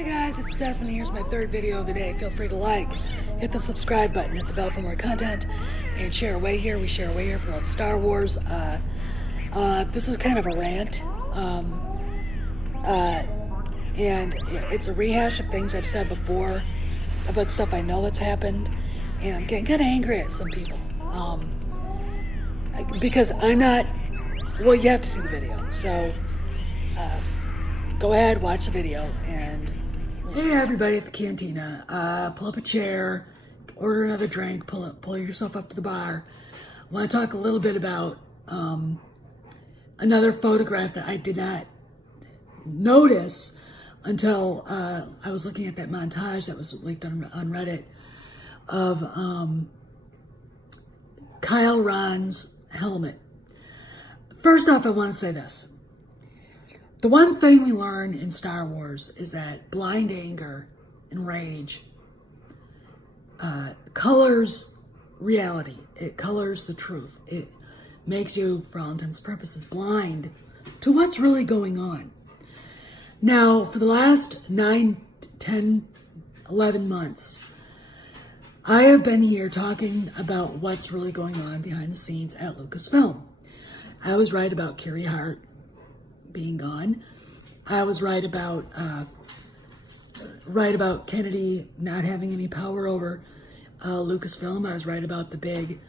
Hey guys, it's Stephanie. Here's my third video of the day. Feel free to like, hit the subscribe button, hit the bell for more content, and share away here. We share away here for love Star Wars. This is kind of a rant, and it's a rehash of things I've said before about stuff I know that's happened, and I'm getting kind of angry at some people because I'm not. Well, you have to see the video, so go ahead, watch the video, and hey everybody at the cantina, pull up a chair, order another drink, pull yourself up to the bar. I want to talk a little bit about another photograph that I did not notice until I was looking at that montage that was linked on Reddit of Kyle Ron's helmet. First off, I want to say this. The one thing we learn in Star Wars is that blind anger and rage colors reality. It colors the truth. It makes you, for all intents and purposes, blind to what's really going on. Now, for the last 9, 10, 11 months, I have been here talking about what's really going on behind the scenes at Lucasfilm. I was right about Carrie Hart being gone. I was right about Kennedy not having any power over Lucasfilm. I was right about the big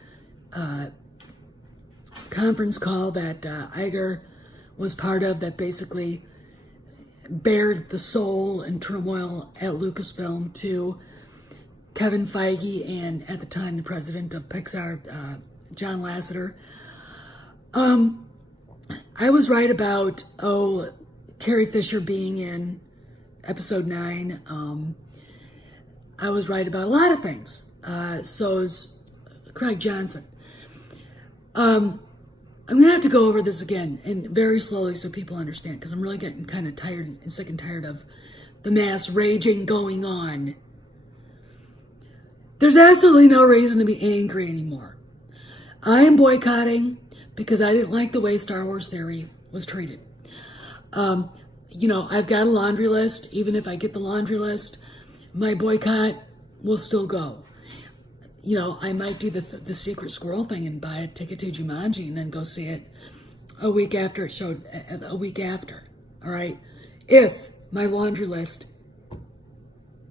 conference call that Iger was part of that basically bared the soul and turmoil at Lucasfilm to Kevin Feige and, at the time, the president of Pixar, John Lasseter. I was right about, Carrie Fisher being in episode 9. I was right about a lot of things. So is Craig Johnson. I'm going to have to go over this again and very slowly so people understand, because I'm really getting kind of tired and sick and tired of the mass raging going on. There's absolutely no reason to be angry anymore. I am boycotting because I didn't like the way Star Wars Theory was treated. I've got a laundry list. Even if I get the laundry list, my boycott will still go. I might do the secret squirrel thing and buy a ticket to Jumanji and then go see it a week after it showed, a week after, all right? If my laundry list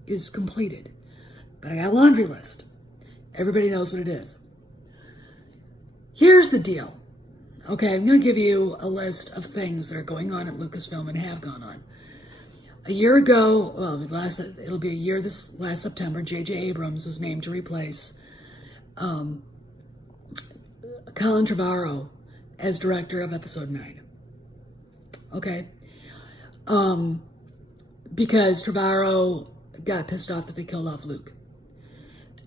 is completed. But I got a laundry list. Everybody knows what it is. Here's the deal. Okay, I'm going to give you a list of things that are going on at Lucasfilm and have gone on. A year ago, it'll be a year this last September, J.J. Abrams was named to replace Colin Trevorrow as director of Episode 9. Okay? Because Trevorrow got pissed off that they killed off Luke.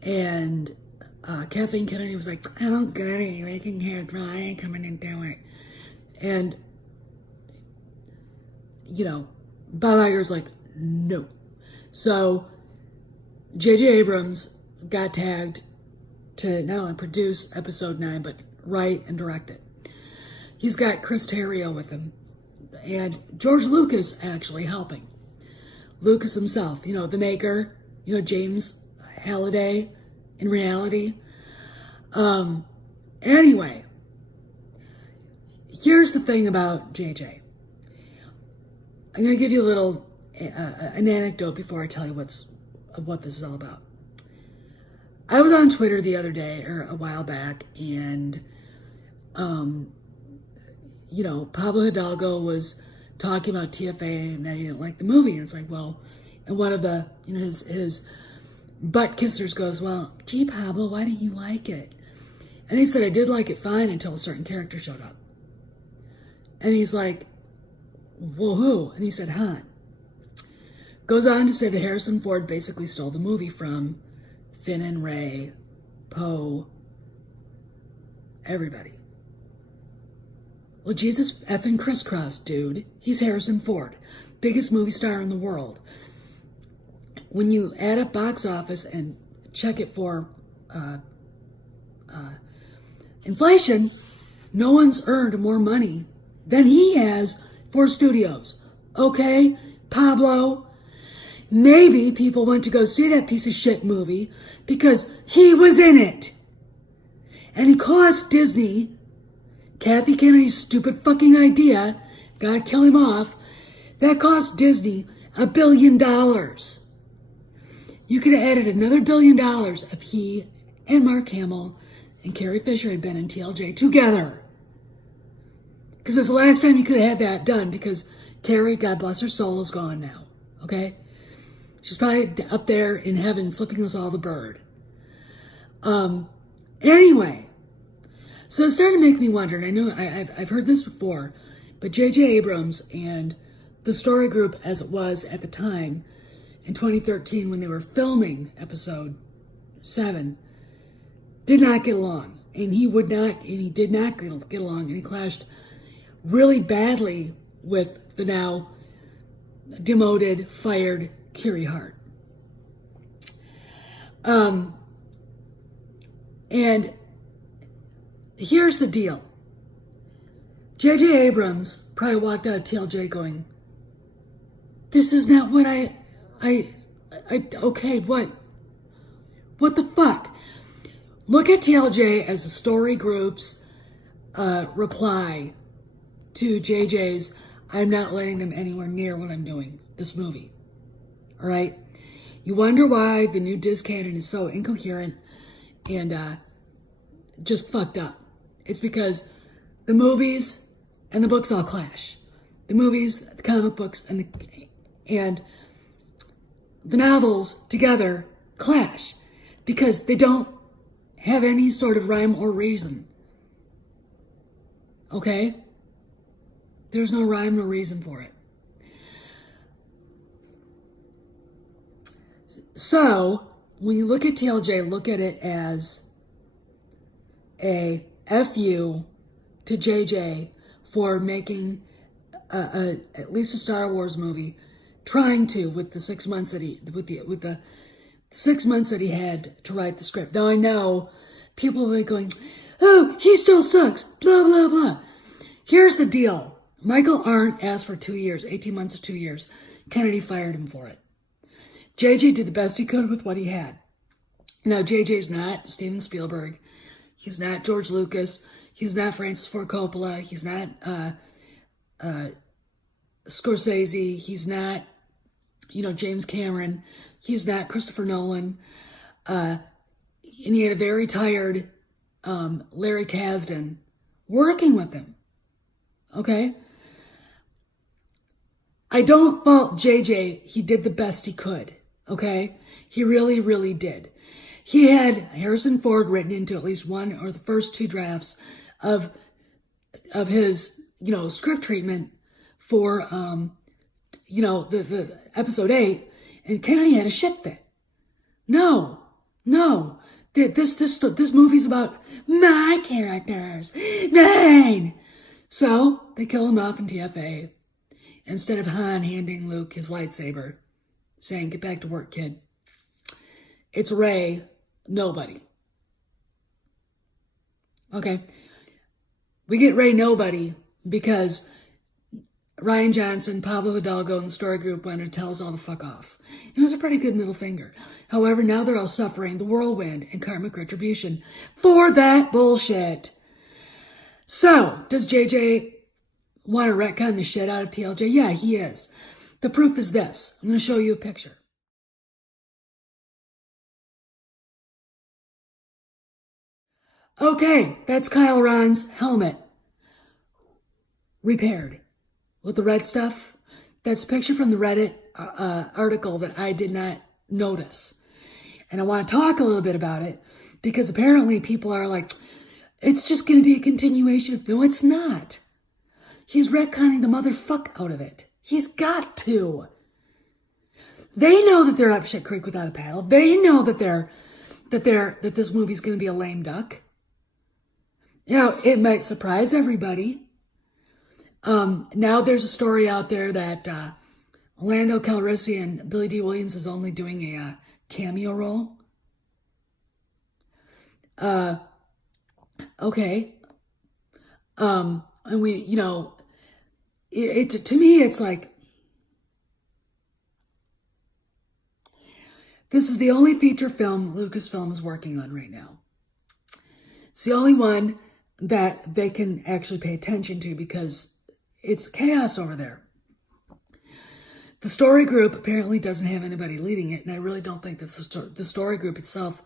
And Kathleen Kennedy was like, I don't get it. You're making hair dry. I ain't coming and do it. And, Bob Iger's like, no. So, J.J. Abrams got tagged to not only produce Episode 9, but write and direct it. He's got Chris Terrio with him. And George Lucas actually helping. Lucas himself, the maker, James Halliday in reality. Anyway, here's the thing about JJ. I'm going to give you a little, an anecdote before I tell you what this is all about. I was on Twitter the other day, or a while back, and, Pablo Hidalgo was talking about TFA and that he didn't like the movie. And it's like, well, and one of the, his butt kissers goes, well, gee, Pablo, why didn't you like it? And he said, I did like it fine until a certain character showed up. And he's like, well, who? And he said, Han. Goes on to say that Harrison Ford basically stole the movie from Finn and Rey, Poe, everybody. Well, Jesus effing crisscross, dude. He's Harrison Ford, biggest movie star in the world. When you add up box office and check it for inflation, no one's earned more money than he has for studios. Okay, Pablo? maybe people went to go see that piece of shit movie because he was in it. And he cost Disney, Kathy Kennedy's stupid fucking idea, gotta kill him off, that cost Disney $1 billion. You could have added another $1 billion if he and Mark Hamill and Carrie Fisher had been in TLJ together. Because it was the last time you could have had that done, because Carrie, God bless her soul, is gone now. Okay? She's probably up there in heaven flipping us all the bird. Anyway, so it started to make me wonder, and I know I've heard this before, but J.J. Abrams and the story group as it was at the time in 2013 when they were filming episode 7 did not get along. And he did not get along, and he clashed really badly with the now demoted, fired Kiri Hart. And here's the deal. J.J. Abrams probably walked out of TLJ going, this is not what okay, what? What the fuck? Look at TLJ as a story group's reply to JJ's, I'm not letting them anywhere near what I'm doing, this movie. All right? You wonder why the new Diz canon is so incoherent and just fucked up. It's because the movies and the books all clash. The movies, the comic books, and the novels together clash because they don't have any sort of rhyme or reason. Okay? There's no rhyme or reason for it. So, when you look at TLJ, look at it as a FU to JJ for making at least a Star Wars movie, trying to with the 6 months that the 6 months that he had to write the script. Now I know people will be going, oh, he still sucks, blah, blah, blah. Here's the deal. Michael Arndt asked for 2 years, 18 months to 2 years. Kennedy fired him for it. JJ did the best he could with what he had. Now, JJ's not Steven Spielberg. He's not George Lucas. He's not Francis Ford Coppola. He's not Scorsese. He's not, James Cameron. He's not Christopher Nolan. And he had a very tired Larry Kasdan working with him. Okay? I don't fault JJ. He did the best he could. Okay? He really, really did. He had Harrison Ford written into at least one or the first 2 drafts of his, script treatment for, the episode 8, and Kennedy had a shit fit. No. This movie's about my characters. Mine. So they kill him off in TFA instead of Han handing Luke his lightsaber, saying, get back to work, kid. It's Rey, nobody. Okay. We get Rey nobody because Ryan Johnson, Pablo Hidalgo, and the story group went and tell us all to fuck off. It was a pretty good middle finger. However, now they're all suffering the whirlwind and karmic retribution for that bullshit. So, does JJ want to retcon the shit out of TLJ? Yeah, he is. The proof is this. I'm going to show you a picture. Okay, that's Kyle Ron's helmet. Repaired. With the red stuff. That's a picture from the Reddit article that I did not notice. And I want to talk a little bit about it because apparently people are like, it's just going to be a continuation. No, it's not. He's retconning the motherfuck out of it. He's got to. They know that they're up shit creek without a paddle. They know that this movie's going to be a lame duck. It might surprise everybody. Now there's a story out there that Lando Calrissian and Billy D. Williams is only doing a cameo role. Okay. And we, to me, it's like, This is the only feature film Lucasfilm is working on right now. It's the only one that they can actually pay attention to because it's chaos over there. The story group apparently doesn't have anybody leading it, and I really don't think that the story group itself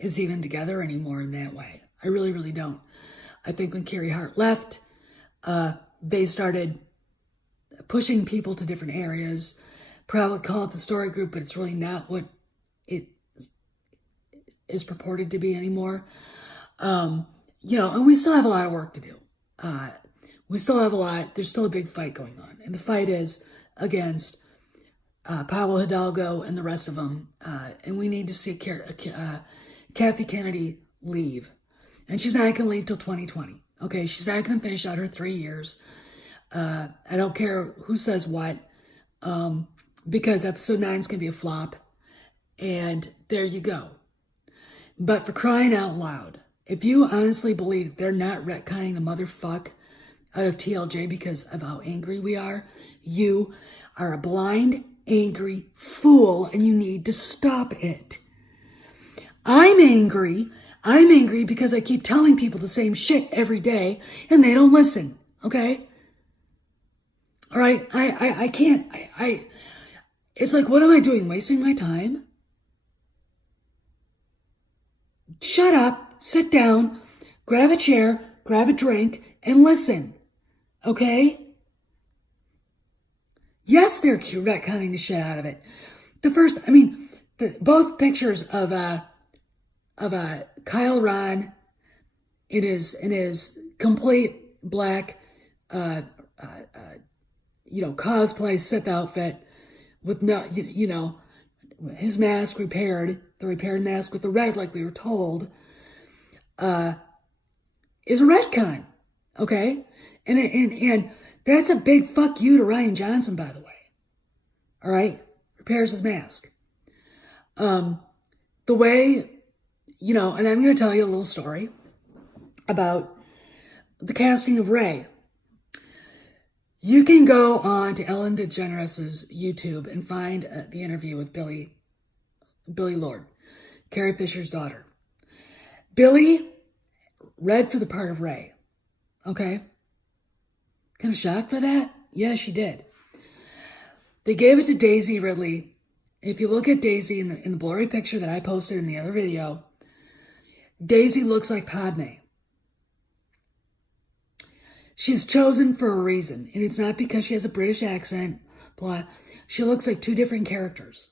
is even together anymore in that way. I really, really don't. I think when Carrie Hart left, they started pushing people to different areas. Probably call it the story group, but it's really not what it is purported to be anymore. And we still have a lot of work to do. We still have a lot. There's still a big fight going on, and the fight is against Pablo Hidalgo and the rest of them. And we need to see Kathy Kennedy leave. And she's not going to leave till 2020. Okay, she's not going to finish out her 3 years. I don't care who says what, because episode 9 is going to be a flop. And there you go. But for crying out loud, if you honestly believe that they're not retconning the motherfuck out of TLJ because of how angry we are, you are a blind, angry fool, and you need to stop it. I'm angry because I keep telling people the same shit every day, and they don't listen, okay? All right, I can't, it's like, what am I doing, wasting my time? Shut up, sit down, grab a chair, grab a drink, and listen, okay? Yes, they're retconning the shit out of it. Both pictures of Kyle Ron in his complete black, cosplay Sith outfit with his mask repaired, the repaired mask with the red, like we were told, is a retcon, okay? And that's a big fuck you to Ryan Johnson, by the way. All right? Repairs his mask. The way, and I'm going to tell you a little story about the casting of Rey. You can go on to Ellen DeGeneres' YouTube and find the interview with Billy Lord, Carrie Fisher's daughter. Billy read for the part of Rey. Okay? Kind of shocked by that? Yeah, she did. They gave it to Daisy Ridley. If you look at Daisy in the blurry picture that I posted in the other video, Daisy looks like Padme. She's chosen for a reason, and it's not because she has a British accent, blah. She looks like two different characters.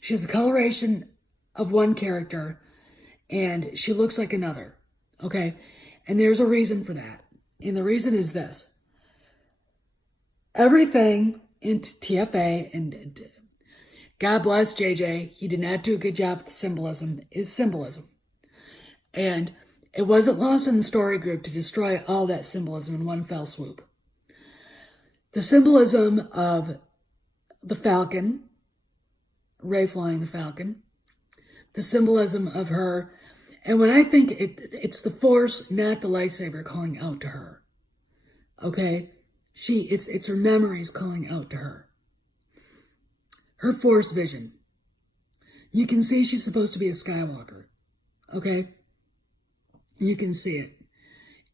She has a coloration of one character, and she looks like another, okay? And there's a reason for that, and the reason is this. Everything in TFA, and God bless JJ, he did not do a good job with the symbolism, is symbolism. And it wasn't lost in the story group to destroy all that symbolism in one fell swoop. The symbolism of the Falcon, Rey flying the Falcon, the symbolism of her, and when I think it's the Force, not the lightsaber, calling out to her. Okay? It's her memories calling out to her. Her Force vision. You can see she's supposed to be a Skywalker. Okay? You can see it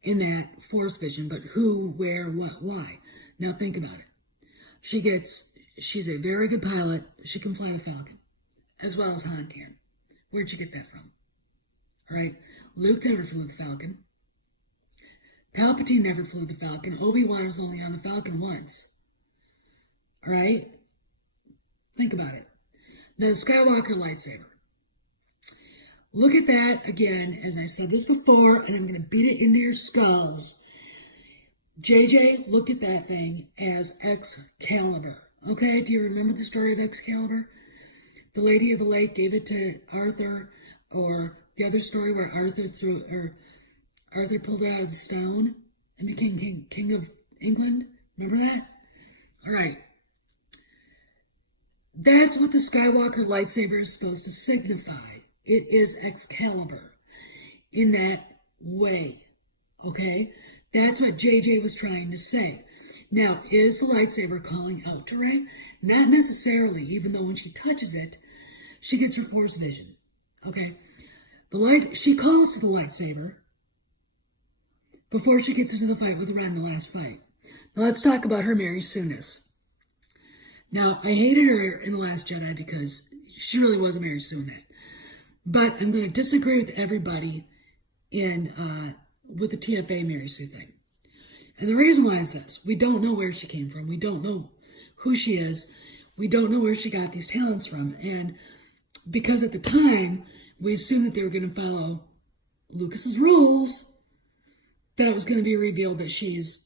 in that Force vision, but who, where, what, why? Now think about it. She's a very good pilot. She can fly the Falcon, as well as Han can. Where'd you get that from? All right? Luke never flew the Falcon. Palpatine never flew the Falcon. Obi-Wan was only on the Falcon once. All right? Think about it. Now, the Skywalker lightsaber. Look at that again, as I said this before, and I'm going to beat it into your skulls. JJ looked at that thing as Excalibur. Okay, do you remember the story of Excalibur? The Lady of the Lake gave it to Arthur, or the other story where Arthur pulled it out of the stone and became king of England. Remember that? All right. That's what the Skywalker lightsaber is supposed to signify. It is Excalibur in that way, okay? That's what JJ was trying to say. Now, is the lightsaber calling out to Rey? Not necessarily, even though when she touches it, she gets her Force vision. Okay, she calls to the lightsaber before she gets into the fight with Ren, the last fight. Now let's talk about her Mary Sue-ness. Now, I hated her in The Last Jedi because she really was a Mary Sue in that. But I'm going to disagree with everybody with the TFA Mary Sue thing. And the reason why is this. We don't know where she came from. We don't know who she is. We don't know where she got these talents from. And because at the time, we assumed that they were going to follow Lucas's rules, that it was going to be revealed that she's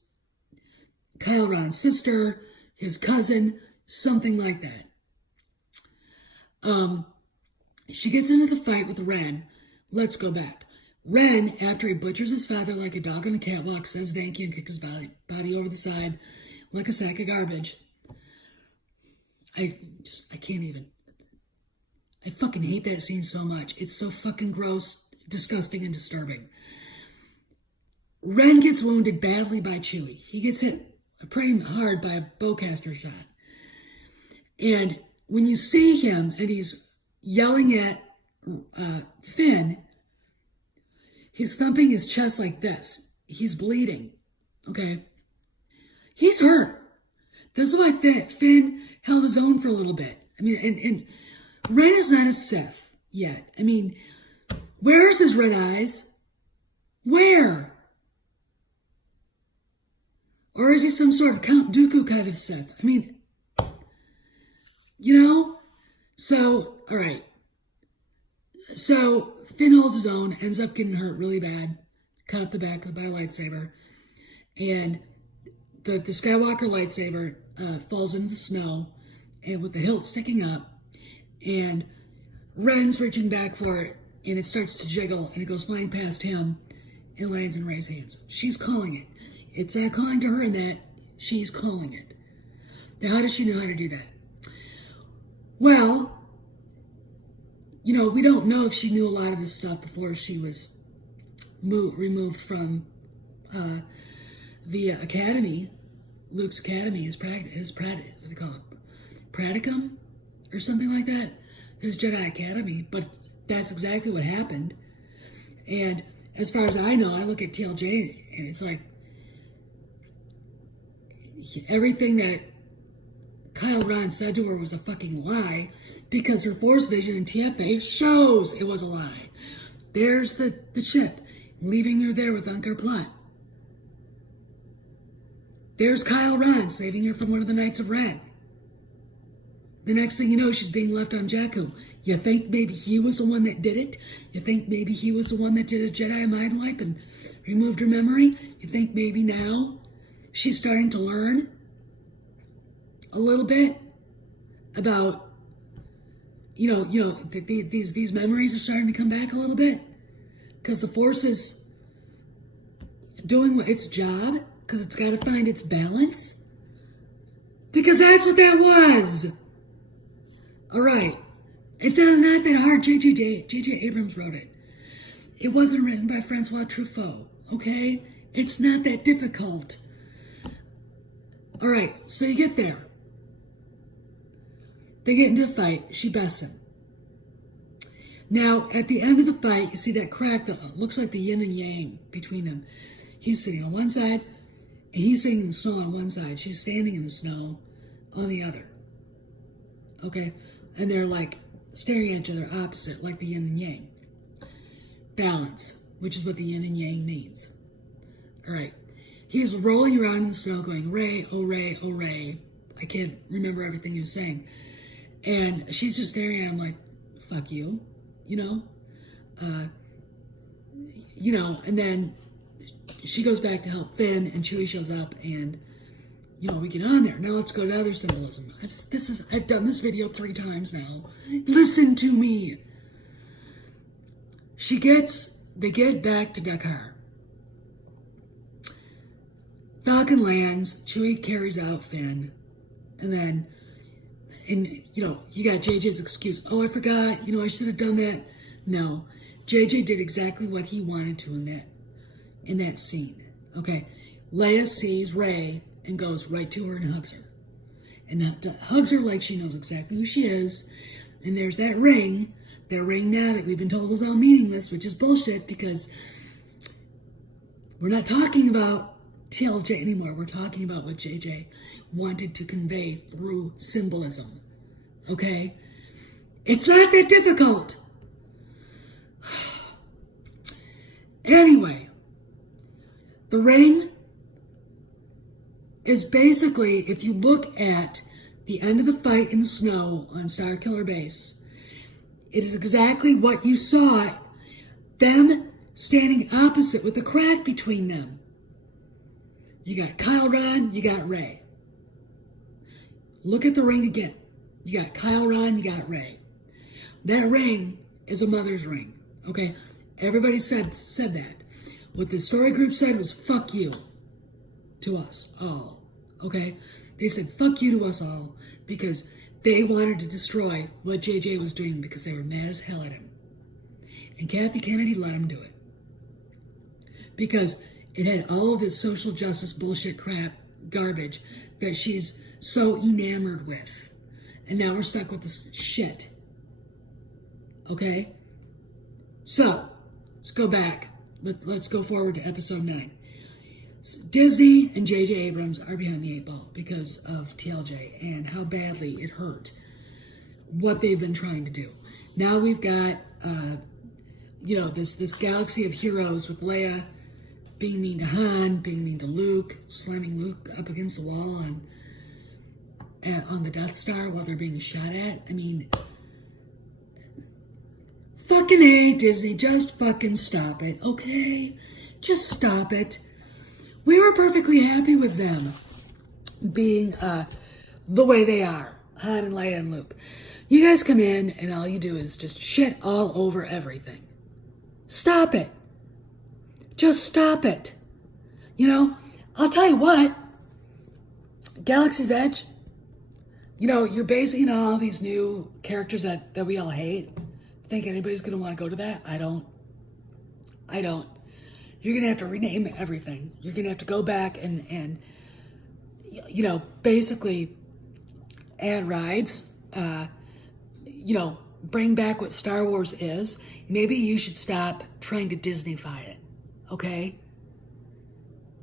Kyle Ron's sister, his cousin, something like that. She gets into the fight with Ren. Let's go back. Ren, after he butchers his father like a dog on a catwalk, says thank you and kicks his body over the side like a sack of garbage. I can't even. I fucking hate that scene so much. It's so fucking gross, disgusting, and disturbing. Ren gets wounded badly by Chewie. He gets hit pretty hard by a bowcaster shot. And when you see him and he's yelling at Finn, he's thumping his chest like this. He's bleeding, okay? He's hurt. This is why Finn held his own for a little bit. I mean, and Ren is not a Sith yet. I mean, where's his red eyes? Where? Or is he some sort of Count Dooku kind of Sith? I mean, you know? So, all right. So, Finn holds his own, ends up getting hurt really bad, cut up the back by a lightsaber, and the Skywalker lightsaber falls into the snow, and with the hilt sticking up, and Ren's reaching back for it, and it starts to jiggle, and it goes flying past him, and lands in Rey's hands. She's calling it. It's not calling to her in that, she's calling it. Now, how does she know how to do that? Well, you know, we don't know if she knew a lot of this stuff before she was removed from the academy, Luke's academy, what do they call it? Praticum? Or something like that? His Jedi Academy. But that's exactly what happened. And as far as I know, I look at TLJ and it's like everything that Kyle Ron said to her was a fucking lie because her Force vision in TFA shows it was a lie. There's the ship, leaving her there with Unkar Plutt. There's Kyle Ron saving her from one of the Knights of Ren. The next thing you know, she's being left on Jakku. You think maybe he was the one that did it? You think maybe he was the one that did a Jedi mind wipe and removed her memory? You think maybe now she's starting to learn a little bit about, these memories are starting to come back a little bit because the Force is doing its job because it's got to find its balance because that's what that was. All right. It's not that hard. J.J. Abrams wrote it. It wasn't written by Francois Truffaut, okay? It's not that difficult. All right, so you get there. They get into a fight. She bests him. Now, at the end of the fight, you see that crack that looks like the yin and yang between them. He's sitting on one side, and he's sitting in the snow on one side. She's standing in the snow on the other. Okay? And they're like staring at each other opposite, like the yin and yang. Balance, which is what the yin and yang means. All right. He's rolling around in the snow going, Rey, oh Rey, oh Rey. I can't remember everything he was saying. And she's just staring at him like, fuck you, and then she goes back to help Finn, and Chewie shows up, and, we get on there. Now let's go to other symbolism. I've done this video 3 times now. Listen to me. They get back to Dakar. Falcon lands, Chewie carries out Finn, and you got JJ's excuse. Oh, I forgot, I should have done that. No, JJ did exactly what he wanted to in that scene. Okay, Leia sees Rey and goes right to her and hugs her. And hugs her like she knows exactly who she is And there's that ring now that we've been told is all meaningless, which is bullshit because we're not talking about TLJ anymore. We're talking about what JJ wanted to convey through symbolism. Okay? It's not that difficult. Anyway, the ring is basically, if you look at the end of the fight in the snow on Starkiller Base, it is exactly what you saw, them standing opposite with a crack between them. You got Kyle Ron, you got Ray. Look at the ring again. You got Kyle Ron, you got Ray. That ring is a mother's ring, okay? Everybody said that. What the story group said was, fuck you to us all, okay? They said, fuck you to us all, because they wanted to destroy what JJ was doing because they were mad as hell at him. And Kathy Kennedy let him do it. Because it had all of this social justice bullshit crap, garbage, that she's so enamored with. And now we're stuck with this shit. Okay? So, let's go back. Let's go forward to episode 9. So Disney and J.J. Abrams are behind the 8 ball because of TLJ and how badly it hurt what they've been trying to do. Now we've got, this galaxy of heroes with Leia being mean to Han, being mean to Luke, slamming Luke up against the wall on the Death Star while they're being shot at. I mean, fucking A, Disney, just fucking stop it, okay? Just stop it. We were perfectly happy with them being the way they are, Han and Leia and Luke. You guys come in and all you do is just shit all over everything. Stop it. Just stop it. I'll tell you what, Galaxy's Edge, you're basing it on all these new characters that we all hate. Think anybody's going to want to go to that? I don't. You're going to have to rename everything. You're going to have to go back and basically add rides, bring back what Star Wars is. Maybe you should stop trying to Disneyfy it, okay?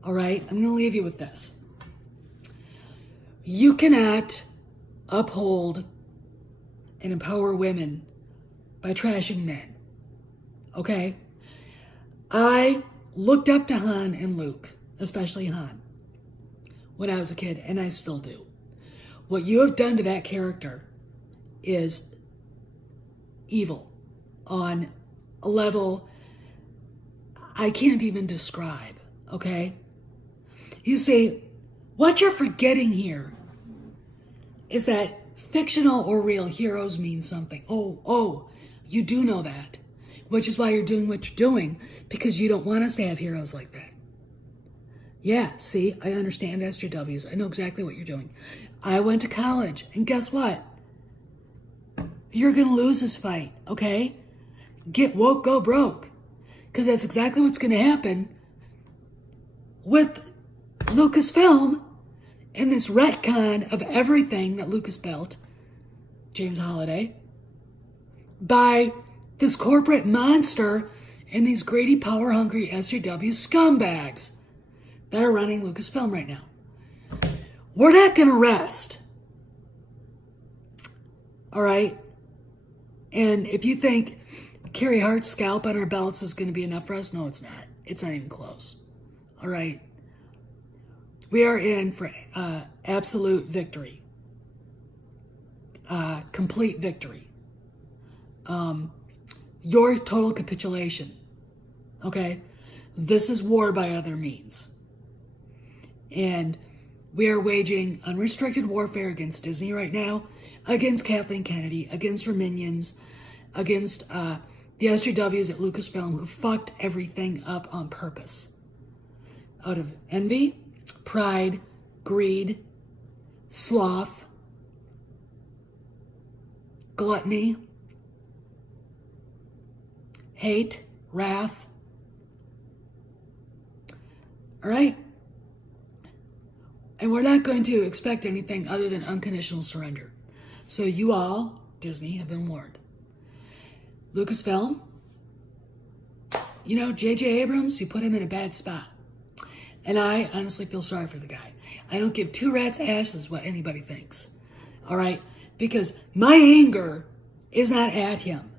All right? I'm going to leave you with this. You cannot uphold and empower women by trashing men, okay? I looked up to Han and Luke, especially Han, when I was a kid, and I still do. What you have done to that character is evil on a level I can't even describe, okay? You see, what you're forgetting here is that fictional or real heroes mean something. Oh, you do know that. Which is why you're doing what you're doing, because you don't want us to have heroes like that. Yeah, see, I understand SJWs. I know exactly what you're doing. I went to college, and guess what? You're going to lose this fight, okay? Get woke, go broke. Because that's exactly what's going to happen with Lucasfilm and this retcon of everything that Lucas built, James Holliday, by this corporate monster and these greedy, power-hungry SJW scumbags that are running Lucasfilm right now. We're not going to rest. All right? And if you think Carrie Hart's scalp on our belts is going to be enough for us, no, it's not. It's not even close. All right? We are in for absolute victory. Complete victory. Your total capitulation. Okay? This is war by other means. And we are waging unrestricted warfare against Disney right now, against Kathleen Kennedy, against her minions, against the SJWs at Lucasfilm who fucked everything up on purpose. Out of envy, pride, greed, sloth, gluttony, hate, wrath. All right? And we're not going to expect anything other than unconditional surrender. So you all Disney have been warned. Lucasfilm, you know, J.J. Abrams, you put him in a bad spot. And I honestly feel sorry for the guy. I don't give two rats' asses what anybody thinks. All right? Because my anger is not at him.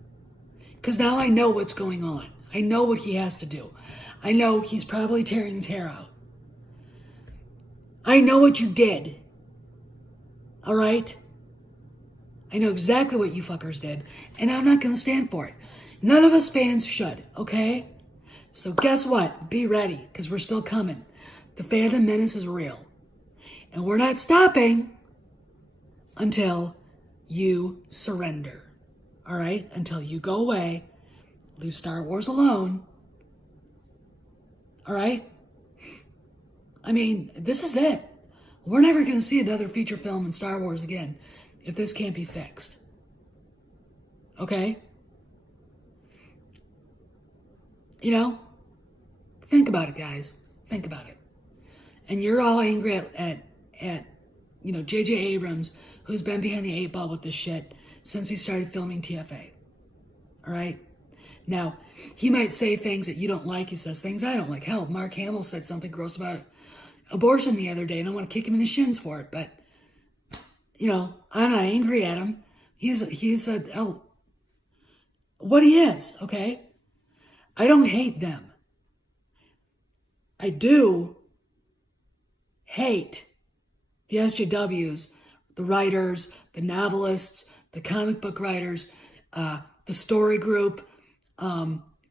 Because now I know what's going on. I know what he has to do. I know he's probably tearing his hair out. I know what you did. All right? I know exactly what you fuckers did. And I'm not going to stand for it. None of us fans should, okay? So guess what? Be ready, because we're still coming. The fandom menace is real. And we're not stopping until you surrender. All right? Until you go away, leave Star Wars alone. All right? I mean, this is it. We're never going to see another feature film in Star Wars again if this can't be fixed. Okay? You know? Think about it, guys. Think about it. And you're all angry at you know, J.J. Abrams, who's been behind the 8 ball with this shit since he started filming TFA. All right? Now, he might say things that you don't like. He says things I don't like. Hell, Mark Hamill said something gross about abortion the other day, and I want to kick him in the shins for it. But, you know, I'm not angry at him. He's what he is, okay? I don't hate them. I do hate the SJWs, the writers, the novelists, the comic book writers, the story group,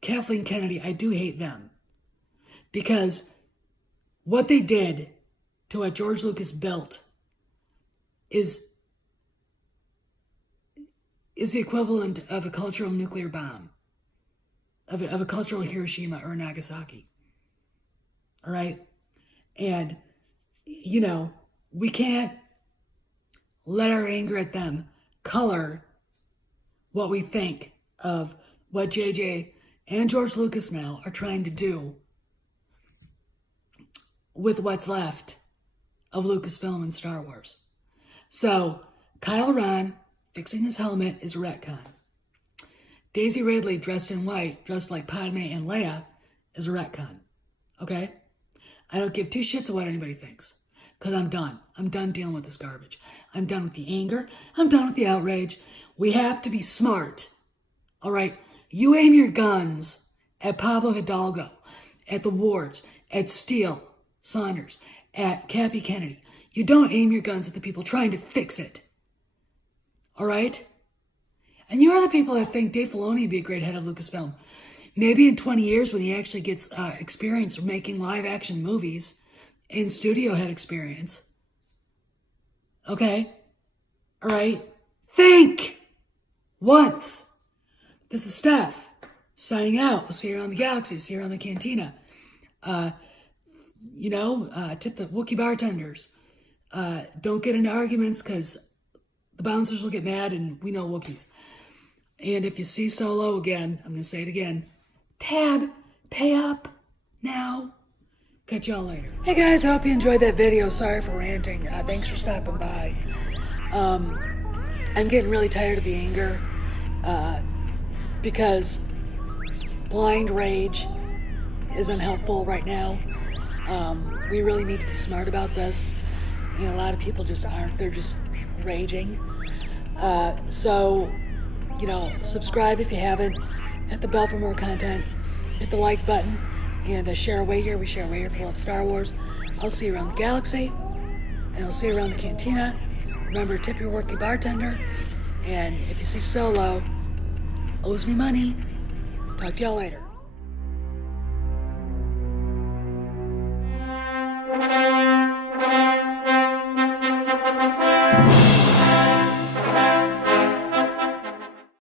Kathleen Kennedy. I do hate them because what they did to what George Lucas built is the equivalent of a cultural nuclear bomb, of a cultural Hiroshima or Nagasaki. All right? And, you know, we can't let our anger at them color what we think of what JJ and George Lucas now are trying to do with what's left of Lucasfilm and Star Wars. So, Kylo Ren fixing his helmet is a retcon. Daisy Ridley dressed in white, dressed like Padme and Leia, is a retcon. Okay? I don't give two shits of what anybody thinks. Because I'm done. I'm done dealing with this garbage. I'm done with the anger. I'm done with the outrage. We have to be smart. All right? You aim your guns at Pablo Hidalgo, at the Wards, at Steele, Saunders, at Kathy Kennedy. You don't aim your guns at the people trying to fix it. All right? And you are the people that think Dave Filoni would be a great head of Lucasfilm. Maybe in 20 years when he actually gets experience making live-action movies and studio head experience. Okay? All right? Think once. This is Steph signing out. We'll see you around the galaxy. See you around the cantina. You know, tip the Wookiee bartenders. Don't get into arguments because the bouncers will get mad and we know Wookiees. And if you see Solo again, I'm going to say it again. Tab, pay up now. Catch y'all later. Hey guys, I hope you enjoyed that video. Sorry for ranting. Thanks for stopping by. I'm getting really tired of the anger because blind rage is unhelpful right now. We really need to be smart about this. You know, a lot of people just aren't. They're just raging. So, you know, subscribe if you haven't. Hit the bell for more content. Hit the like button. And share away here. We share away here for love Star Wars. I'll see you around the galaxy. And I'll see you around the cantina. Remember, tip your Wookiee bartender. And if you see Solo, owes me money. Talk to y'all later.